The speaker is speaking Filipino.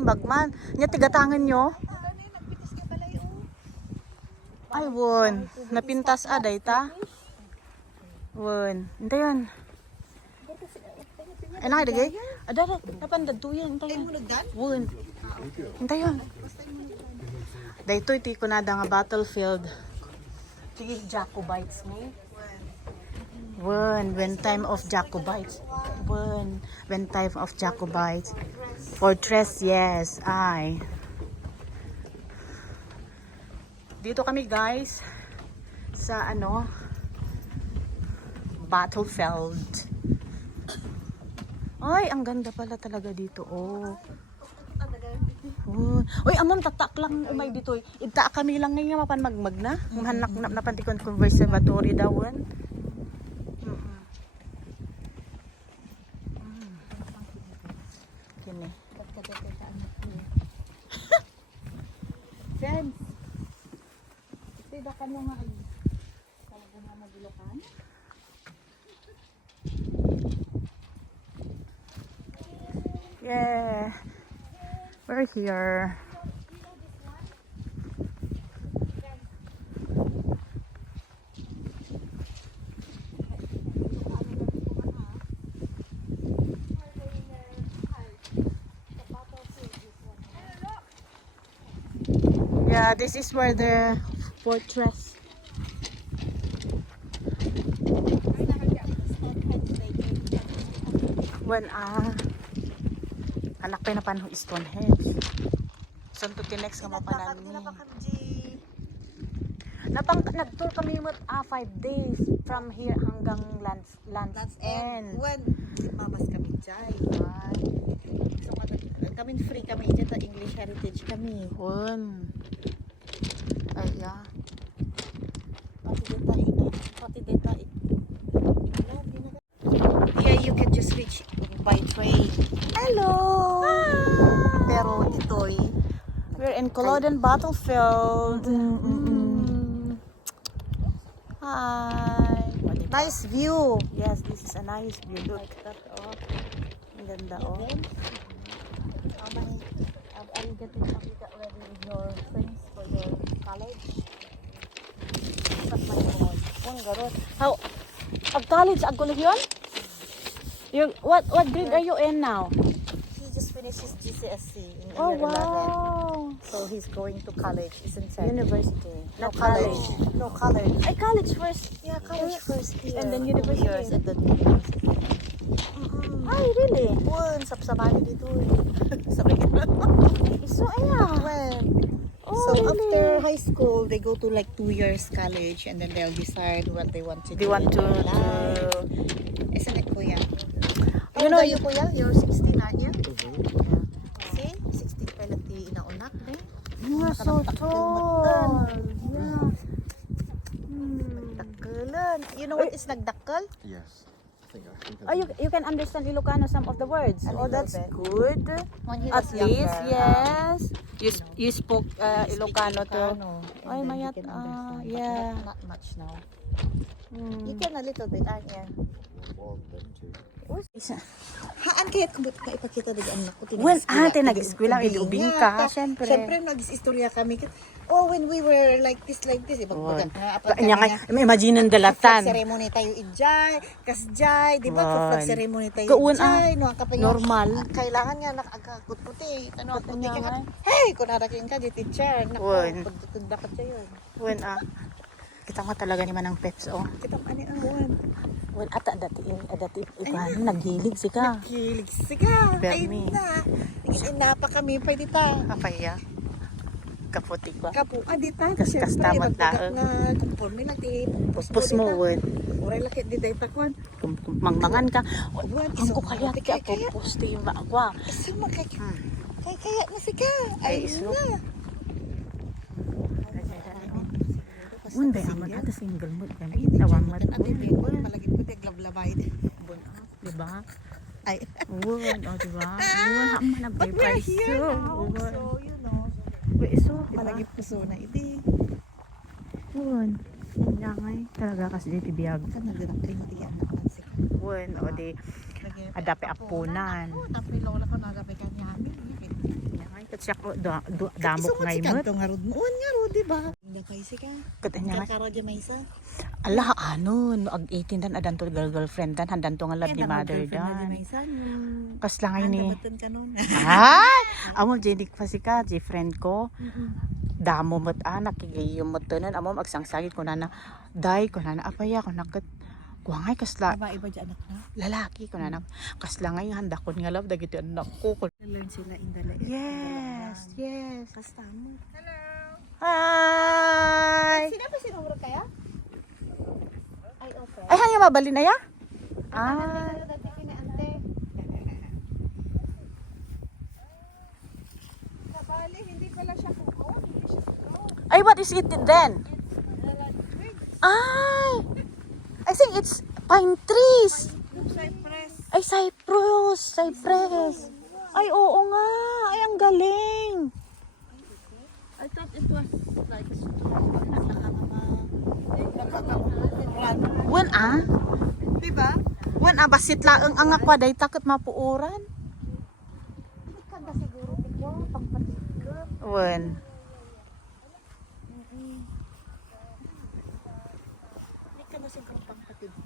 imbagman. Nya tigatangan nyo. Ay, won. Napintas aday ta. Won. Hinta yun. Ay, nakidagay? Ada, napandad to yan. Hinta yun. Won. Hinta yun. Dahito iti ko na nga battlefield. Sige, Jacobites ni. When time of Jacobites. When time of Jacobites. Fortress, yes. Ay. Dito kami guys sa battlefield. Ay, ang ganda pala talaga dito. Oh. Uy, amam tatak lang umay dito. Ita kami lang ngayon mapan magmag na. Hanak napantikon conservatory dawon. Kini. Friends. Tidak kan nga ay. Talaga na magulokan. Yeah. We're here. Yeah, this is where the fortress. When anak pa na panho Stonehenge. Santo tinex nga mapanan ni. Nag-tour kami mo 5 days from here hanggang Land's End. When mamas kami dyan. So kami free kami dyan, English Heritage kami. Won. Ay, yeah. Pati deta. Here you can just reach by train. Hello! Pero ito'y We're in Culloden Battlefield. Hi. nice view. Yes, this is a nice view. Look. Ang ganda, oh. Are you getting makita already with your friends for your college? How? College, yun? What grade are you in now? He just finished his GCSE in Oh, year 11. wow. So he's going to college, isn't it? University. No Not college. No college. Ay, college first. Yeah, college first year. And then 2 university. years and then university. Ay, really? Pun, sapsamani dito. Sabi ko. So, ayan. When? Oh, So really? after high school, they go to like 2 years college and then they'll decide what they want to They do. want in to... their life. Isn't it, Kuya? You know, you, Kuya? You're 16, aren't you? See? 16 pa lang ti inaunak, eh? You are so tall. Yeah. Nagdakkelan. You know what is nagdakkel? Yes. I think Oh, you can understand Ilocano some of the words. A Oh, little that's bit. good. When he At was least, younger, yes. You spoke he speaks Ilocano to. Ilocano, and Ay, then he mayat, can understand, but yeah. not much now. Hmm. You can a little bit, aren't you? well, them too. Haan kahit kung ipakita din anak ko. Well, nag-eskwela, ilubing ka, syempre. Siyempre, nag-istorya kami. Oh, when we were like this, Kanya nga, imagine ang dalatan. ceremony tayo ijay, kasjay, di ba? Wan. Flag ceremony tayo Kauun, ijay. No, normal. Kailangan nga nakagkut-puti. Ano, puti Kanya ka. nga. Hey, kung naraking ka, di teacher. Wan. Naku, pagdakat siya yun. When kita mo talaga ni Manang Peps, oh. Kita ani ang wan. When dati iba, naghilig si ka. Kilig siga. Ay Bermi. na. Inapa kami, pwede ta. Kapaya. Kaputik ba? Kapo, di ta. Kas tamat na. nga, conforme lang, ti. Pus mo, when. Uray lakit di tayo takwan. Mangmangan ka. Wan, Ang ko kaya kaya ako poste yung maagwa. Isa mo kay kaya na siga. Ay, Ay, iso. na. Unday aman ata single mo kan. Tawang mat. Palagi ko di glablabay. Di ba? Ay. Uwan, oh, di ba? Uwan, haman na But we're here now, so you know. Iso, Palagi puso na iti. Uwan. Ingay. Talaga kasi di tibiyag. Kan nagdakli mo tiyan na pansik. Uwan, o di adape apunan. Tapi lola ko nagape kanya amin. Ingay. siya ko damok ngay si mo. kanto nga rod. Uwan nga rod, di ba? Hindi kayo si ka. Katanya nga. Kakaro dyan may isa. Ala ano, ag 18 dan adan to girlfriend dan handan to nga lovely mother dan. May isa. Kas lang ay ni. Andabatan ka nun. Ay, amo jenik pa si ka, friend ko. Damo mat anak kigay yung matanan amo agsangsagit ko na dai ko na apaya ko nakat kuangay kasla Babae ba dyan anak na? lalaki ko na kasla ngay handa ko nga love dagiti anak ko. Learn sila in the life. Yes, yes. Basta mo. Hi. Sino ba sinumuro kaya? Ay, okay. Ay hanya mabali na ya? Ah. Dati kini ante. Nabali, hindi pala siya kuko. Hindi siya kuko. Ay, what is it then? Ay! I think it's pine trees. Cypress. Ay, cypress. Ay, oo nga. Ay, ang galing. I thought it was like a straw. Wan Diba? Wan basit laeng ang akwa day takot mapuuran. Kanda siguro ito, pangpatigap. Wan. Hindi ka ba siguro pangpatigap?